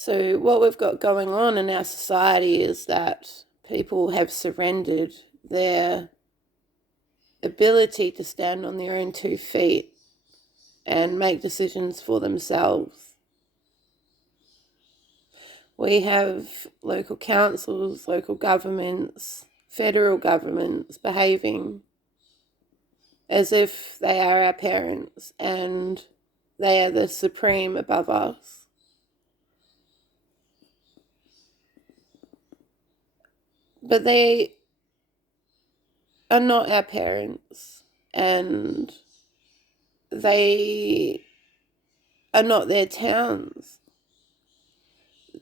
So, what we've got going on in our society is that people have surrendered their ability to stand on their own 2 feet and make decisions for themselves. We have local councils, local governments, federal governments behaving as if they are our parents and they are the supreme above us. But they are not our parents, and they are not their towns.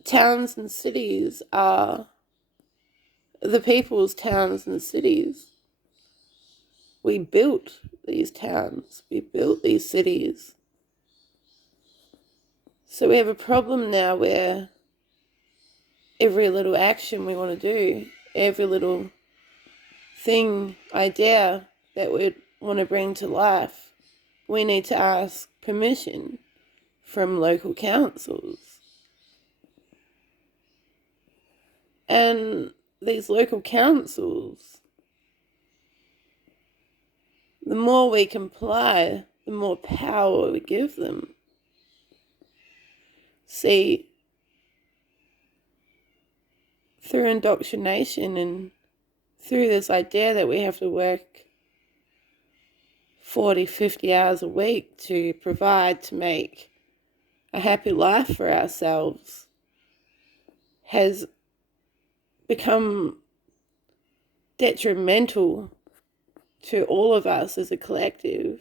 Towns and cities are the people's towns and cities. We built these towns, we built these cities. So we have a problem now where every little action we want to do, every little thing, idea that we want to bring to life, we need to ask permission from local councils. And these local councils, the more we comply, the more power we give them. See, through indoctrination and through this idea that we have to work 40, 50 hours a week to provide, to make a happy life for ourselves, has become detrimental to all of us as a collective,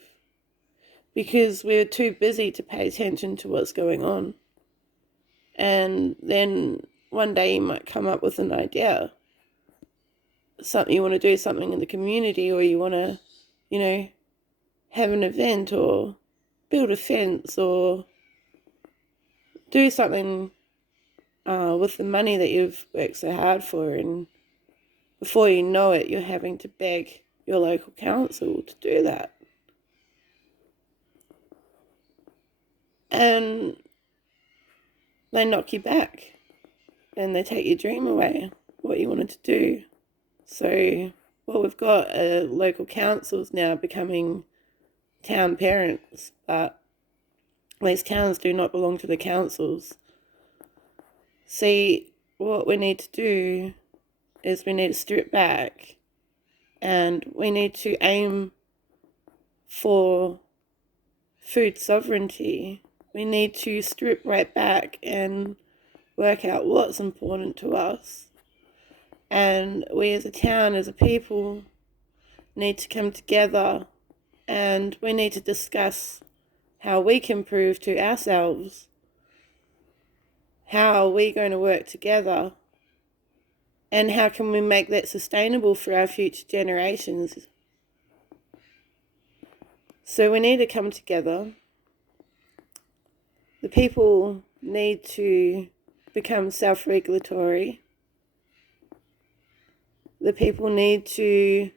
because we're too busy to pay attention to what's going on. And then one day you might come up with an idea, something you want to do, something in the community, or you want to, have an event or build a fence or do something with the money that you've worked so hard for, and before you know it, you're having to beg your local council to do that. And they knock you back and they take your dream away, what you wanted to do. So what we've got are local councils now becoming town parents, but these towns do not belong to the councils. See, what we need to do is we need to strip back and we need to aim for food sovereignty. We need to strip right back and work out what's important to us. And we as a town, as a people, need to come together and we need to discuss how we can prove to ourselves how are we going to work together and how can we make that sustainable for our future generations. So we need to come together. The people need to become self-regulatory. The people need to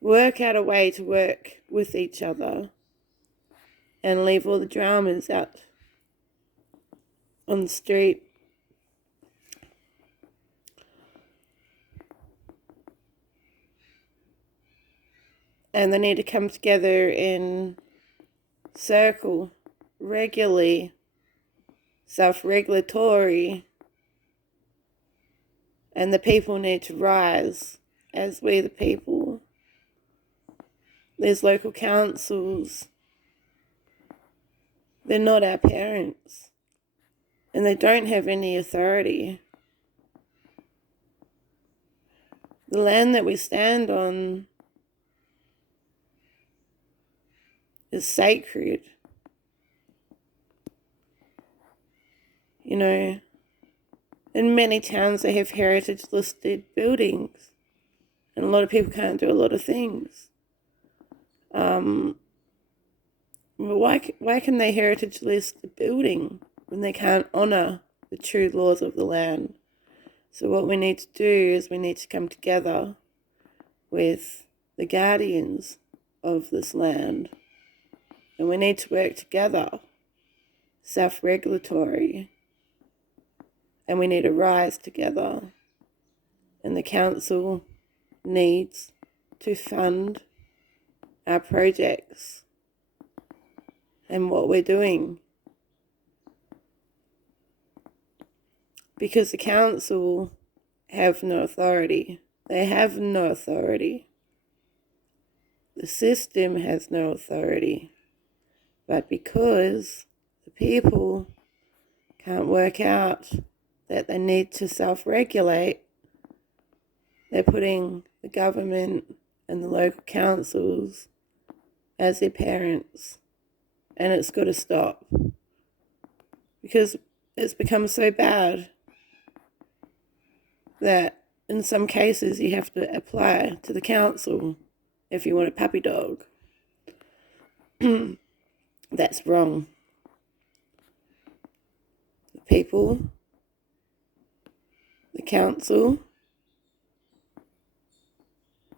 work out a way to work with each other and leave all the dramas out on the street. And they need to come together in circle, regularly, self-regulatory. And the people need to rise as we the people. There's local councils. They're not our parents. And they don't have any authority. The land that we stand on is sacred. In many towns they have heritage listed buildings, and a lot of people can't do a lot of things. Why can they heritage list the building when they can't honour the true laws of the land? So what we need to do is we need to come together with the guardians of this land, and we need to work together, self-regulatory, and we need to rise together. And the council needs to fund our projects and what we're doing. Because the council have no authority. They have no authority. The system has no authority. But because the people can't work out that they need to self-regulate, they're putting the government and the local councils as their parents. And it's got to stop. Because it's become so bad that in some cases you have to apply to the council if you want a puppy dog. That's wrong. The people, the council,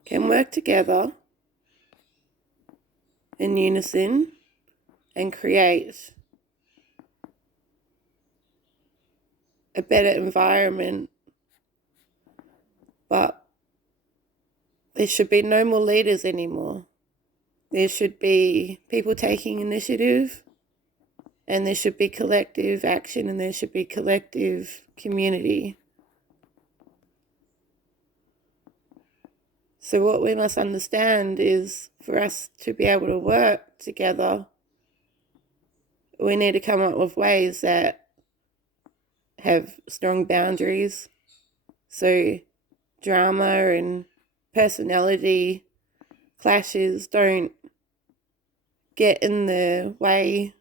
can work together in unison and create a better environment. But there should be no more leaders anymore. There should be people taking initiative, and there should be collective action, and there should be collective community. So what we must understand is, for us to be able to work together, we need to come up with ways that have strong boundaries. So drama and personality clashes don't get in the way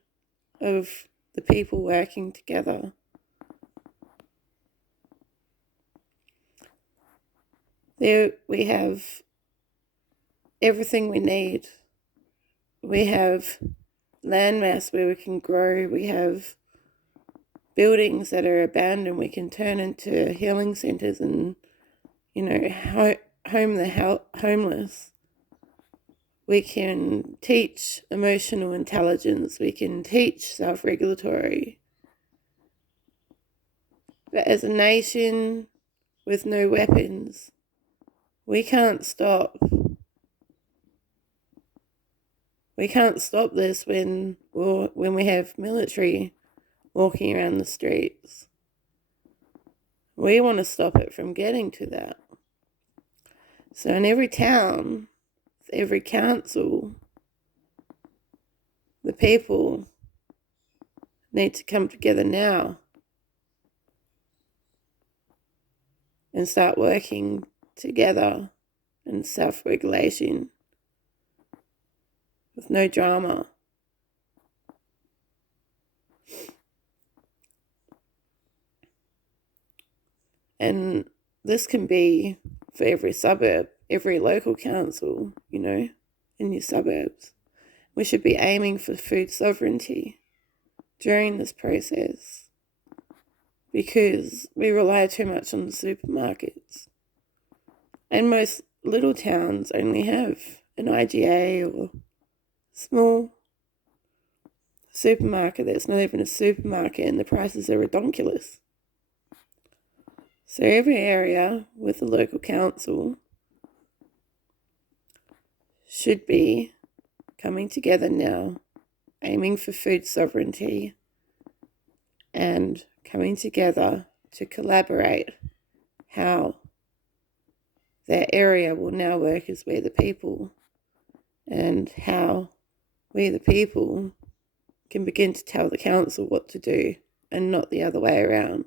of the people working together. There we have everything we need. We have landmass where we can grow. We have buildings that are abandoned we can turn into healing centres and, home the homeless. We can teach emotional intelligence. We can teach self-regulatory. But as a nation with no weapons, we can't stop. We can't stop this when we have military walking around the streets. We want to stop it from getting to that. So in every town, every council, the people need to come together now and start working together in self-regulation with no drama. And this can be for every suburb, every local council, in your suburbs. We should be aiming for food sovereignty during this process because we rely too much on the supermarkets. And most little towns only have an IGA or small supermarket that's not even a supermarket, and the prices are redonkulous. So every area with a local council should be coming together now, aiming for food sovereignty and coming together to collaborate how that area will now work as We the People, and how We the People can begin to tell the council what to do and not the other way around.